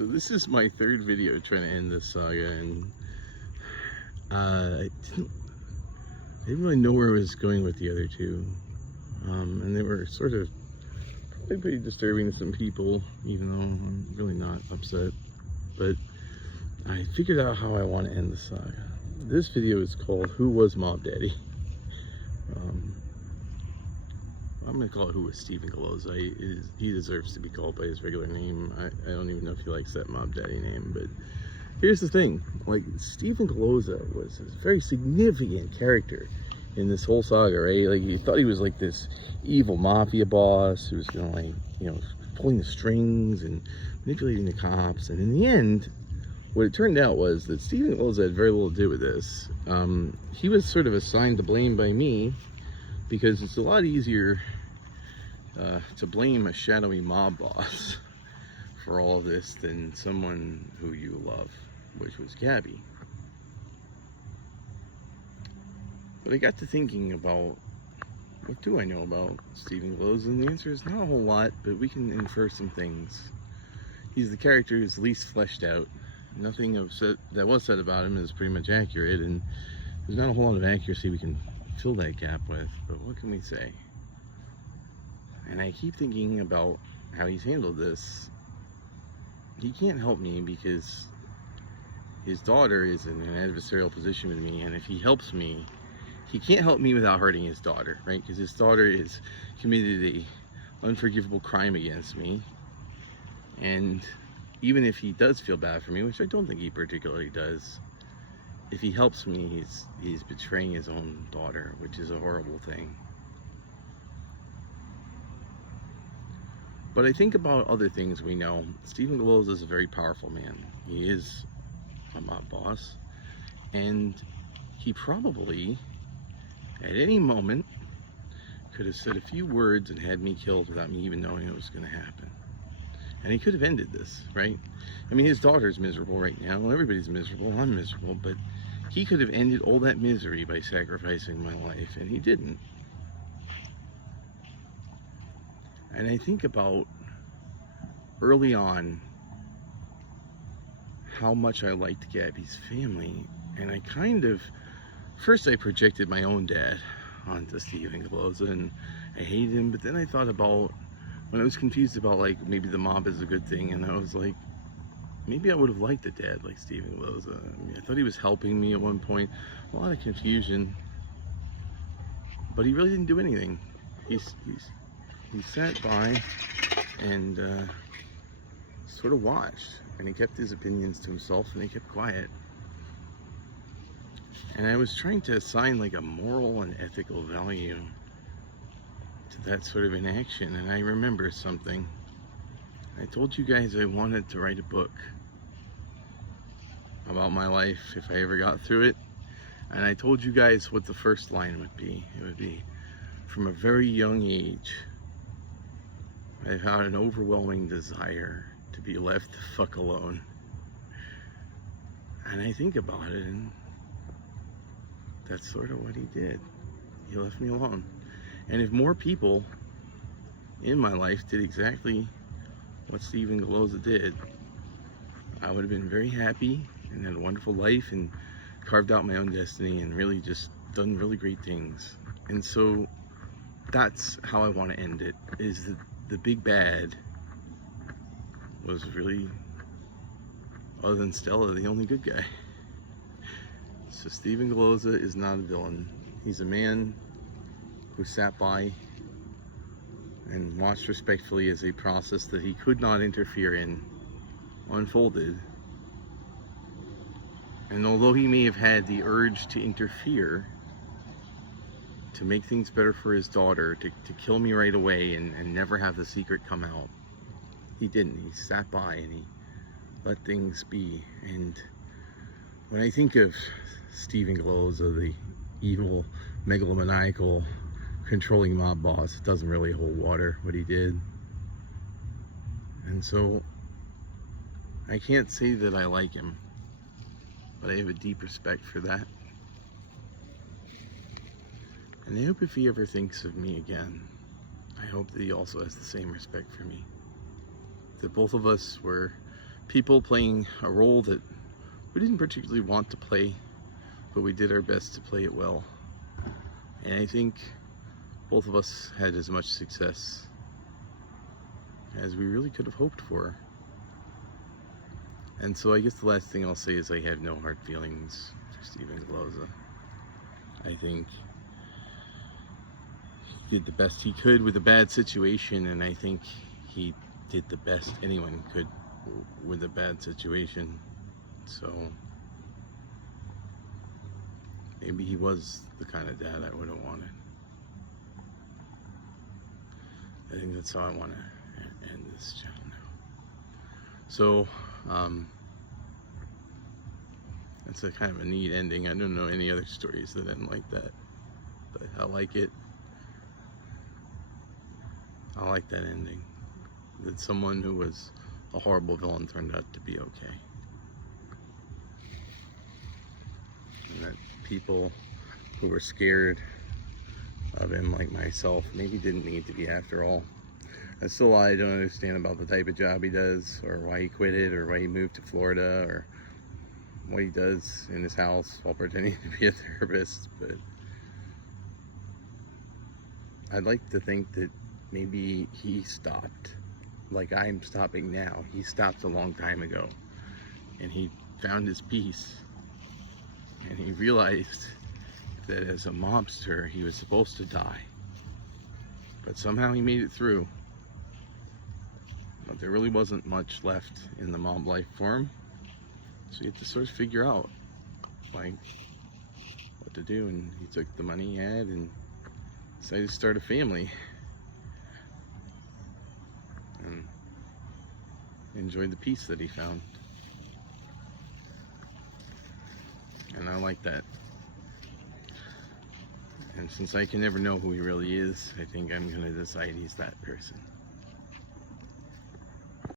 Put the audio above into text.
So this is my third video trying to end this saga, and I didn't really know where I was going with the other two, and they were sort of probably pretty disturbing to some people, even though I'm really not upset. But I figured out how I want to end the saga. This video is called "Who Was Mob Daddy?" I'm going to call it "Who Was Stephen Galloza?" He deserves to be called by his regular name. I don't even know if he likes that Mob Daddy name, but here's the thing. Like, Stephen Galloza was a very significant character in this whole saga, right? Like, you thought he was like this evil mafia boss who was going to, like, you know, pulling the strings and manipulating the cops. And in the end, what it turned out was that Stephen Galloza had very little to do with this. He was sort of assigned to blame by me, because it's a lot easier to blame a shadowy mob boss for all of this than someone who you love, which was Gabby. But I got to thinking about, what do I know about Stephen Galloza? And the answer is not a whole lot, but we can infer some things. He's the character who's least fleshed out. Nothing that was said about him is pretty much accurate, and there's not a whole lot of accuracy we can fill that gap with, but what can we say? And I keep thinking about how he's handled this. He can't help me because his daughter is in an adversarial position with me, and if he helps me, he can't help me without hurting his daughter, right? Because his daughter has committed a unforgivable crime against me, and even if he does feel bad for me, which I don't think he particularly does, if he helps me, he's betraying his own daughter, which is a horrible thing. But I think about other things we know. Stephen Galloza is a very powerful man. He is a mob boss, and he probably, at any moment, could have said a few words and had me killed without me even knowing it was going to happen. And he could have ended this, right? I mean, his daughter's miserable right now. Everybody's miserable. I'm miserable. But he could have ended all that misery by sacrificing my life, and he didn't. And I think about early on how much I liked Gabby's family, and I kind of, first I projected my own dad onto Stephen Galloza, and I hated him. But then I thought about when I was confused about, like, maybe the mob is a good thing, and I was like, maybe I would have liked a dad like Stephen Galloza. I mean, I thought he was helping me at one point. A lot of confusion, but he really didn't do anything. He sat by and sort of watched, and he kept his opinions to himself, and he kept quiet. And I was trying to assign like a moral and ethical value to that sort of inaction, and I remember something. I told you guys I wanted to write a book about my life if I ever got through it, and I told you guys what the first line would be. It would be, from a very young age, I've had an overwhelming desire to be left the fuck alone. And I think about it, and that's sort of what he did. He left me alone. And if more people in my life did exactly what Stephen Galloza did, I would have been very happy and had a wonderful life and carved out my own destiny and really just done really great things. And so that's how I want to end it, is that the big bad was really, other than Stella, the only good guy. So Stephen Galloza is not a villain. He's a man who sat by and watched respectfully as a process that he could not interfere in unfolded. And although he may have had the urge to interfere, to make things better for his daughter, to kill me right away and never have the secret come out, he didn't. He sat by and he let things be. And when I think of Stephen Galloza, the evil, megalomaniacal, controlling mob boss, it doesn't really hold water what he did. And so I can't say that I like him, but I have a deep respect for that. And I hope if he ever thinks of me again, I hope that he also has the same respect for me. That both of us were people playing a role that we didn't particularly want to play, but we did our best to play it well. And I think both of us had as much success as we really could have hoped for. And so I guess the last thing I'll say is I have no hard feelings for Stephen Galloza. I think he did the best he could with a bad situation, and I think he did the best anyone could with a bad situation. So maybe he was the kind of dad I would have wanted. I think that's how I want to end this channel now. So it's a kind of a neat ending. I don't know any other stories that end like that, but I like it. I like that ending, that someone who was a horrible villain turned out to be okay, and that people who were scared of him, like myself, maybe didn't need to be after all. That's still why I don't understand about the type of job he does, or why he quit it, or why he moved to Florida, or what he does in his house while pretending to be a therapist. But I'd like to think that maybe he stopped like I'm stopping now. He stopped a long time ago, and he found his peace, and he realized that as a mobster he was supposed to die, but somehow he made it through. But there really wasn't much left in the mob life for him, so he had to sort of figure out like what to do, and he took the money he had and decided to start a family and enjoyed the peace that he found. And I like that. And since I can never know who he really is, I think I'm going to decide he's that person.